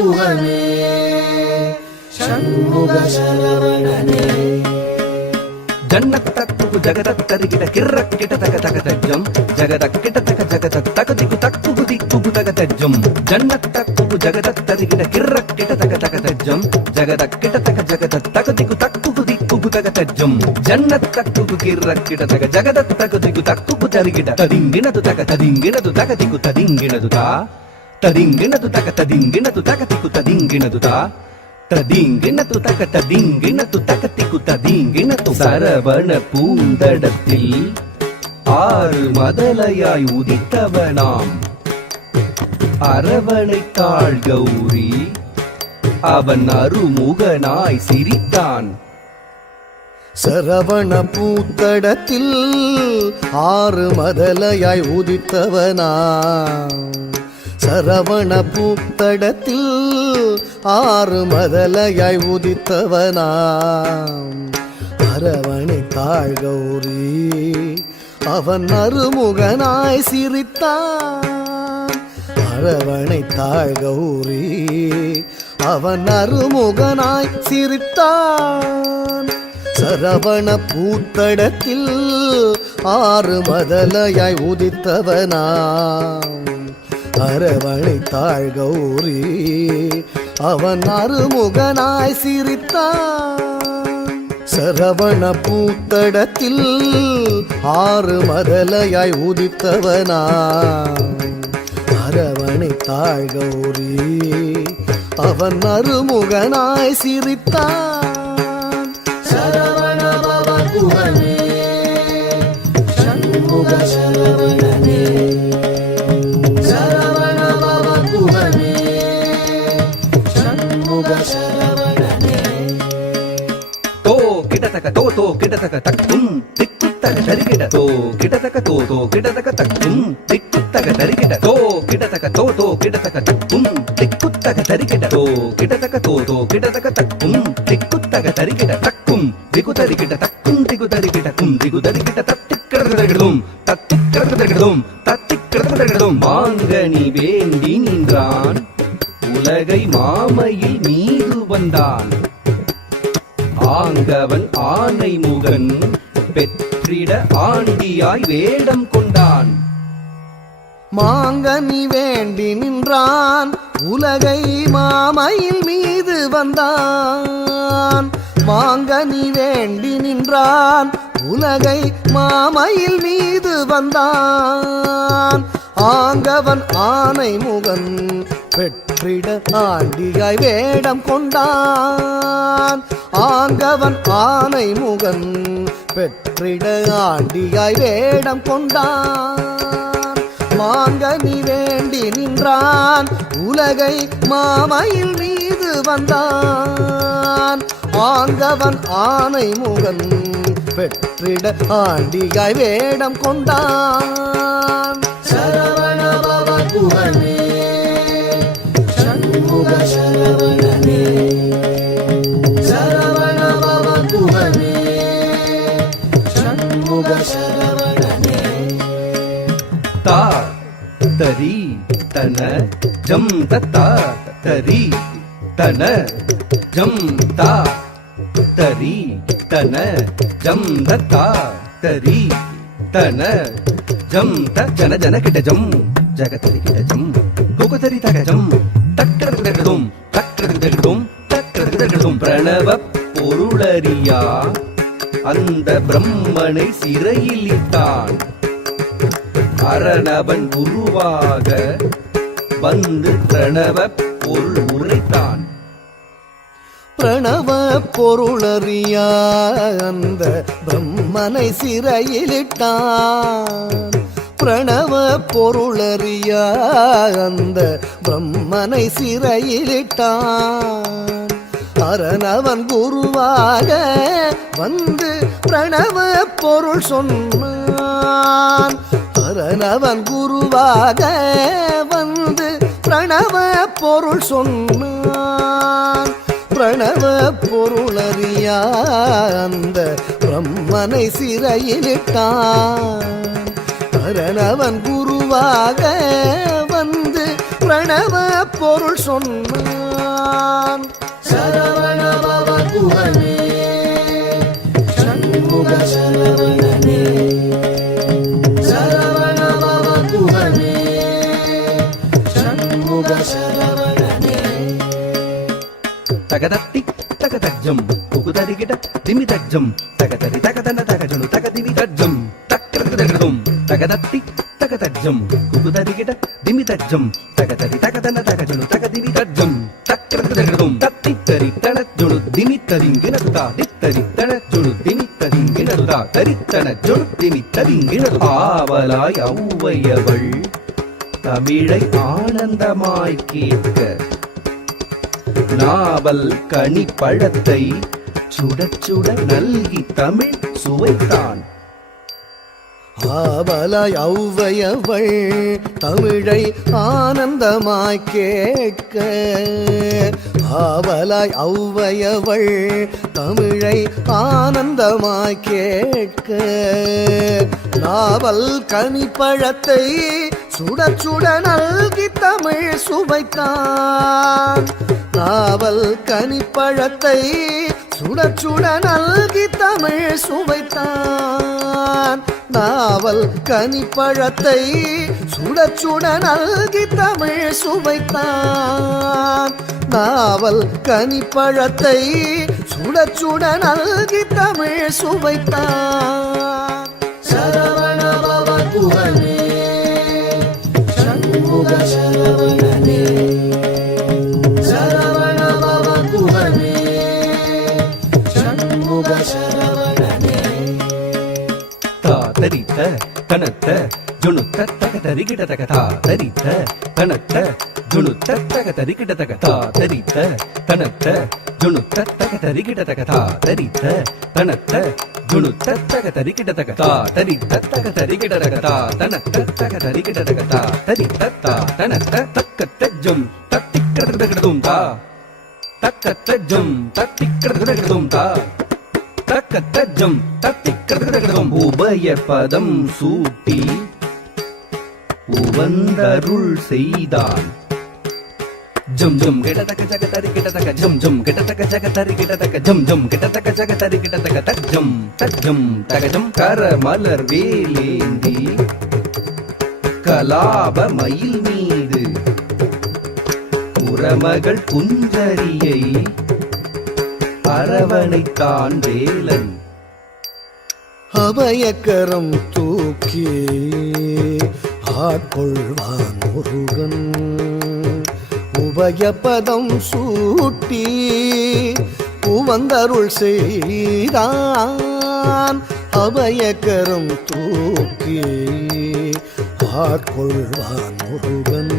குகனே ஷண்முக சரவணனே ஜன்னத்தக்கு ஜகதத்தரிகிட கிர்ரக்கிட தக தக தஜ்ஜம் ஜகதக்கிட தக ஜகத தகதிகு தக்கு திக்கு தக தஜ்ஜம் ஜன்னத்தக்கு ஜகதத்தரிகிட கிர்ரக்கிட தக தக தஜ்ஜம் ஜகதக்கிட தக ஜகத தகதிகு தக்கு திக்கு தக தஜ்ஜம் ஜன்னத்தக்கு கிர்ரக்கிட தக ஜகத தகதிகு தக்கு தரிகிட ததிங்கினது தக ததிங்கினது தகதிகு ததிங்கினது தா ததிங்கினது தக ததிங்கினது தகதிகு ததிங்கினது தா ததிங்கினது தக ததிங்கினது தகதிகு ததிங்கினது சரவண பூந்தடத்தில் ஆறு மதலையாய் உதித்தவனாம் அரவணைத்தாள் கௌரி அவன் அருமுகனாய் சிரித்தான். சரவண பூத்தடத்தில் ஆறு மதலையாய் உதித்தவனா சரவண பூத்தடத்தில் ஆறு மதலையாய் உதித்தவனா அரவணைத்தாள் கௌரி அவன் அருமுகனாய் சிரித்தான். அரவணைத்தாள் கௌரி அவன் அருமுகனாய் சிரித்தான். சரவண பூத்தடத்தில் ஆறு மதலையாய் உதித்தவனா அரவணைத்தாள் கௌரி அவன் அருமுகனாய் சிரித்தான். சரவண பூத்தடத்தில் ஆறு மதலையாய் உதித்தவனா அரவணைத்தாள் கௌரி அவன் அருமுகனாய் சிரித்தான். சரவண பவ குகனே ஷண்முக சரவணனே சரவண பவ குகனே ஷண்முக சரவணனே தோ கிடதக தோ கிடதக தக்கும் திக்குத்தக தரிகிட தோ கிடதக தோ கிடதக தக்கும் திக்குத்தக தரிகிட தோ கிடதக தோ கிடதக தக்கும் திக்குத்தக தரிகிட தோ கிடதக தோ கிடதக தக்கும் திக்குத்தக தரிகிட தக்கும் திகு தரிகிட தக்கும் திகு தரிகிட கும் திகு தரிகிட தத்திக்கிறதும் தத்திக்கிறதும் தத்திக்கிறதும் மாங்கனி வேண்டி நின்றான் உலகை மாமையில் மீது வந்தான். ஆங்கவன் ஆனை முகன் பெற்றிட ஆண்டியாய் வேடம் கொண்டான். மாங்கனி வேண்டி நின்றான் உலகை மாமையில் மீது வந்தான். மாங்கனி வேண்டி நின்றான் உலகை மாமையில் மீது வந்தான். ஆங்கவன் ஆனை முகன் பெற்றிட ஆண்டியாய் வேடம் கொண்டான். ஆங்கவன் ஆனை முகன் பெற்றிட ஆண்டியாய் வேடம் கொண்டான். மாங்கனி வேண்டி நின்றான் உலகை மாமையில் மீது வந்தான். ஆங்கவன் ஆனை முகன் பெற்றிட ஆண்டியாய் வேடம் கொண்டான். சரவண பவ குகனே ஷண்முக சரவணனே சரவண பவ குகனே ஷண்முக சரவணனே தா தரி தன ஜம் தத்தா தரி தன ஜம் தா தரி தன ஜம் தத்தா தரி தன ஜம் த ஜன ஜன கிட்ட ஜம் ஜகதரி கிட்ட ஜம் குகதரி தக ஜம் தக்கரதும் தக்கரதும் தக்கரதும் பிரணவ பொருளறியா அந்த பிரம்மனை சிறையில் இட்டான். அரணவன் குருவாக வந்து பிரணவ பொருள் உரைத்தான். பிரணவ பொருளறியா அந்த பிரம்மனை சிறையிலிட்டான். பிரணவ பொருளறியா அந்த பிரம்மனை சிறையிலிட்டான். அரணவன் குருவாக வந்து பிரணவ பொருள் சொன்னான். அரணவன் குருவாக வந்து பிரணவ பொருள் சொன்னான். பிரணவ பொருளறியா அந்த பிரம்மனை சிறையிலிட்டான். அரணவன் குருவாக வந்து பிரணவ பொருள் சொன்னான். சரவணபவ குகனே சண்முக சரவணனே, சரவணபவ குகனே சண்முக சரவணனே. தகதத்தி தகதஜம் புகுதரிகிட திமிதஜம் தகதரி தகதன தகஜனு தகதிவி தஜம் தக்ரதகதம் தகதத்தி தகதஜம் புகுதரிகிட திமிதஜம் தகதரி தகதன தகஜனு தகதிவி தஜம் தக்ரதகதம் தத்தித்தரி தனஜுனு திமித்தரிங்கினதுதா தித்தரி தனஜுனு திமித்தரிங்கினதுதா தரித்தனஜுனு திமித்தரிங்கினதுதா. ஆவலாய் ஔவையவள் தமிழை ஆனந்தமாய் கேட்க நாவல் கனி பழத்தை சுட சுட நல்கி தமிழ் சுவைத்தான். ஆவலாய் ஔவையவள் தமிழை ஆனந்தமாய் கேட்க, ஆவலாய் ஔவையவள் தமிழை ஆனந்தமாய் கேட்க, நாவல் கனிப்பழத்தை சுட சுட நல்கி தமிழ் சுவைத்தான். நாவல் கனிப்பழத்தை சுட சுட நல்கி தமிழ் சுவைத்தான். நாவல் கனிப்பழத்தை சுட சுட நல்கி தமிழ் சுவைத்தான். நாவல் கனிப்பழத்தை சுட சுட நல்கி தமிழ் சுவைத்தான். சரவணபவ குகனே சண்முக சரவணனே, சரவணபவ குகனே சண்முக சரவணனே. தரித்த கனத்த ஜுணுத்த தகதரிகிட தகதா தரித்த கனத்த ஜுணுத்த தகதரிகிட தகதா தரித்த கனத்த ஜுணுத்த தகதரிகிட தகதா தரித்த கனத்த ஜுணுத்த தகதரிகிட தகதா தரித்த தகதரிகிட தகதா தனத்த தகதரிகிட தகதா தரித்த தனத்த தக்கத்தஜம் தத்திக்கிடதகதும் தா தக்கத்தஜம் தத்திக்கிடதகதும் தா தக்கத்தஜம் தத்திக்கிடதகதும். உபயர் பதம் சூட்டி உவந்தருள் செய்தான். ஜம் ஜம் கிடதக ஜகதரி கிடதக ஜம் ஜம் கிடதக ஜகதரி கிடதக ஜம் ஜம் கிடதக ஜகதரி கிடதக தஜம் தஜம் தகஜம் கரமலர் வேலேந்தி கலாப மயில் மீது புறமகள் குஞ்சரியை அரவணைத்தான் வேலன். அபயக்கரம் தூக்கி ஆட்கொள்வான் முருகன், உபயபதம் சூட்டி உவந்தருள் செய்தான். அபயக்கரம் தூக்கி ஆட்கொள்வான் முருகன்,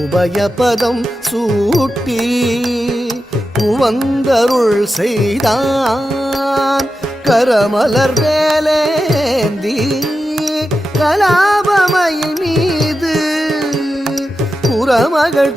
உபயபதம் சூட்டி உவந்தருள் செய்தான். கரமலர் வேலேந்தி கலாபமயில் மீது புறமகள்